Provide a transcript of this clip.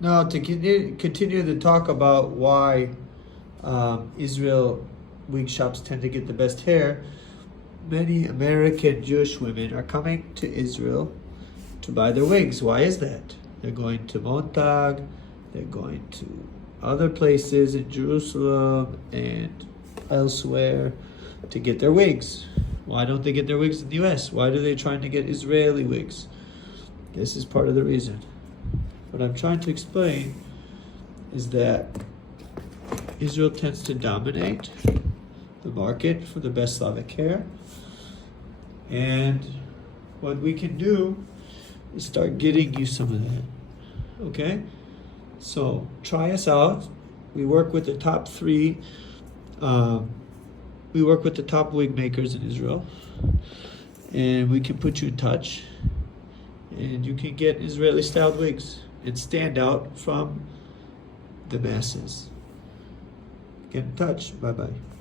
Now, to continue to talk about why Israel wig shops tend to get the best hair, many American Jewish women are coming to Israel to buy their wigs. Why is that? They're going to Montag, they're going to other places in Jerusalem and elsewhere to get their wigs. Why don't they get their wigs in the US? Why are they trying to get Israeli wigs? This is part of the reason. What I'm trying to explain is that Israel tends to dominate the market for the best Slavic hair. And what we can do is start getting you some of that. Okay? So try us out. We work with the top three. We work with the top wig makers in Israel. And we can put you in touch. And you can get Israeli styled wigs and stand out from the masses. Get in touch. Bye-bye.